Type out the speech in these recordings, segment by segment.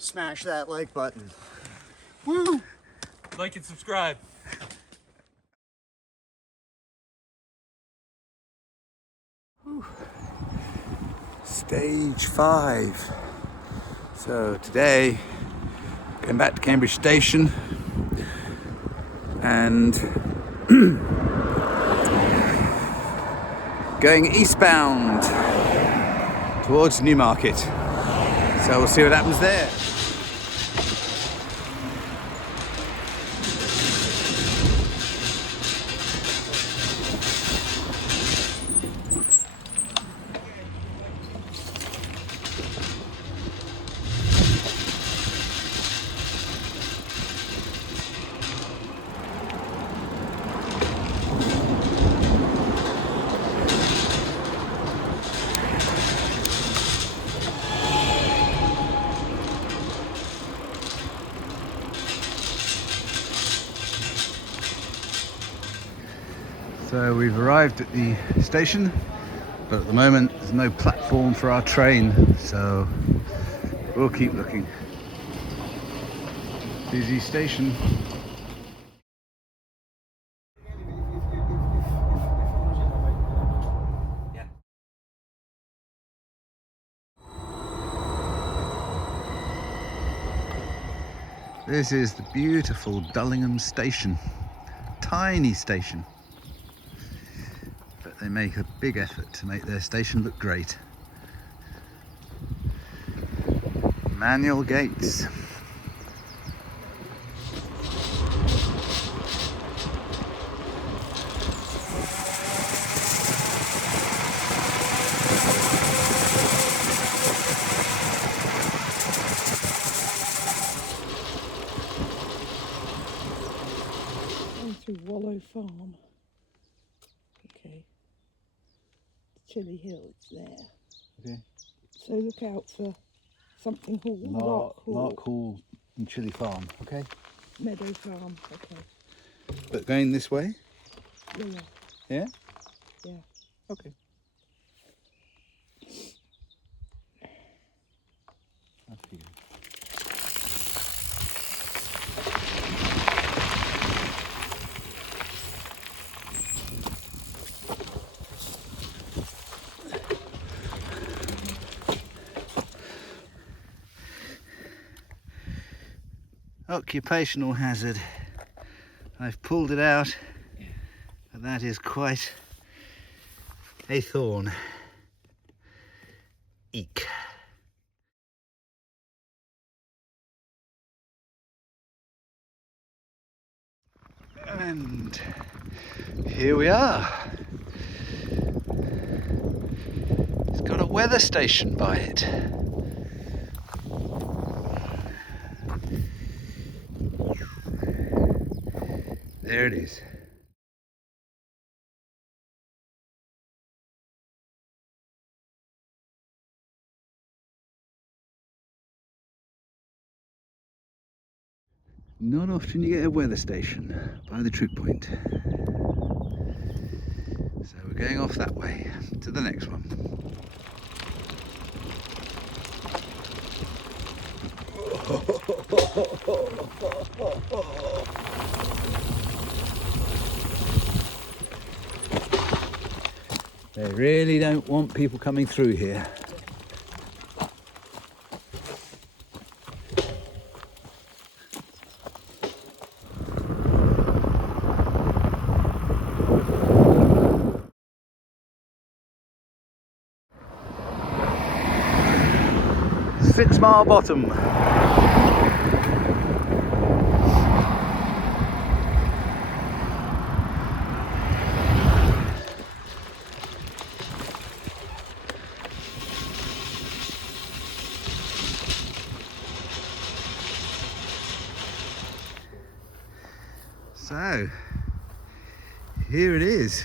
smash that like button. Woo! Like and subscribe. Stage 5. So today, going back to Cambridge Station and going eastbound towards Newmarket. So we'll see what happens there. So we've arrived at the station, but at the moment there's no platform for our train, so we'll keep looking. Busy station. This is the beautiful Dullingham station. Tiny station. But they make a big effort to make their station look great. Manual gates. Going through Wallow Farm. Okay. Chilly Hill, it's there. Okay. So look out for something Hall, Lark Hall and Chilly Farm. Okay. Meadow Farm. Okay. But going this way? Yeah. Yeah? Yeah. Okay. That's good. Occupational hazard. I've pulled it out, but that is quite a thorn. Eek. And here we are. It's got a weather station by it. There it is. Not often you get a weather station by the trig point. So we're going off that way to the next one. They really don't want people coming through here. Six-mile bottom. So, here it is.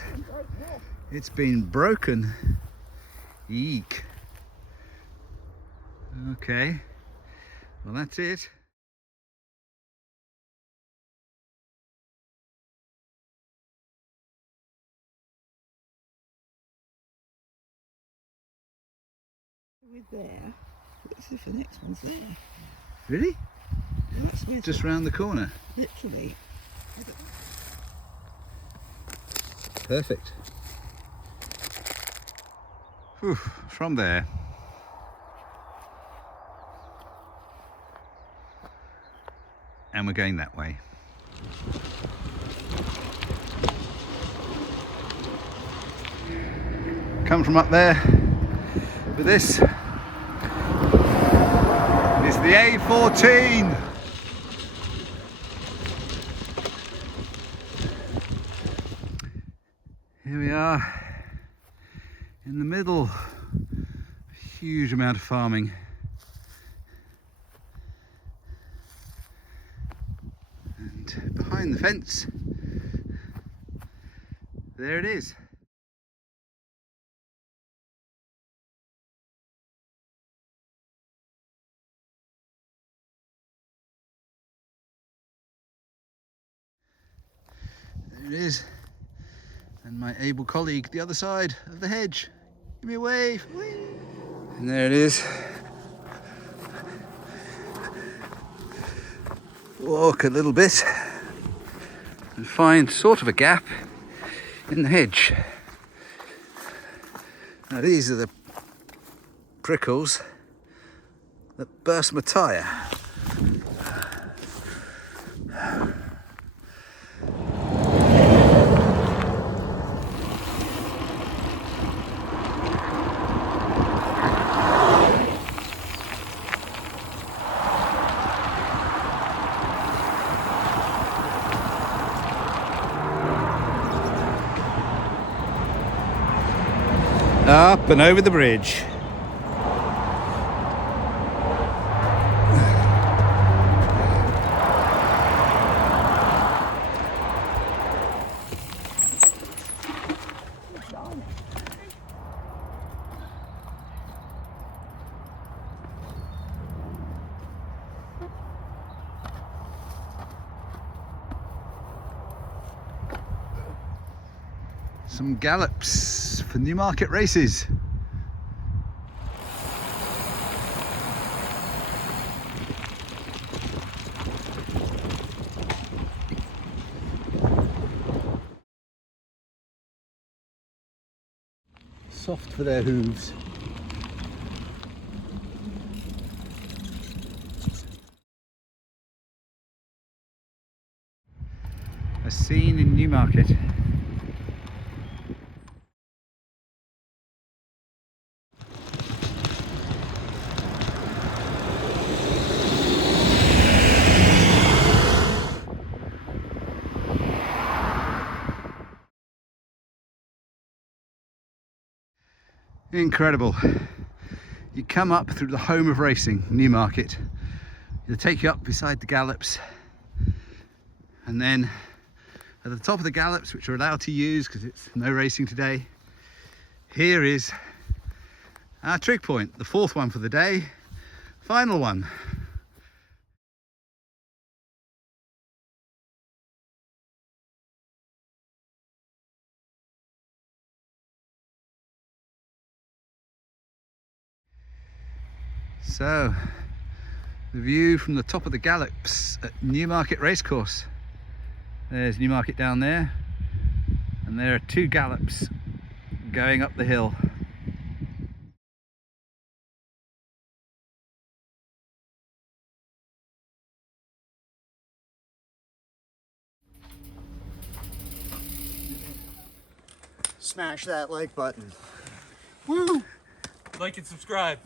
It's been broken. Eek. Okay, well that's it. We're there. Let's see if the next one's there. Really? That's where Just round the corner. literally. Perfect. Whew, from there. And we're going that way. Come from up there with this. It's the A14. Here we are in the middle. Huge amount of farming. And behind the fence, there it is. There it is. And my able colleague the other side of the hedge. Give me a wave. Whee! And there it is. Walk a little bit and find sort of a gap in the hedge. Now these are the prickles that burst my tyre. Up and over the bridge. Some gallops for Newmarket races. Soft for their hooves. A scene in Newmarket. Incredible. You come up through the home of racing, Newmarket. They'll take you up beside the gallops, and then at the top of the gallops, which are allowed to use because it's no racing today, here is our trig point, the fourth one for the day, final one. So, the view from the top of the gallops at Newmarket Racecourse. There's Newmarket down there, and there are two gallops going up the hill. Smash that like button. Woo! Like and subscribe.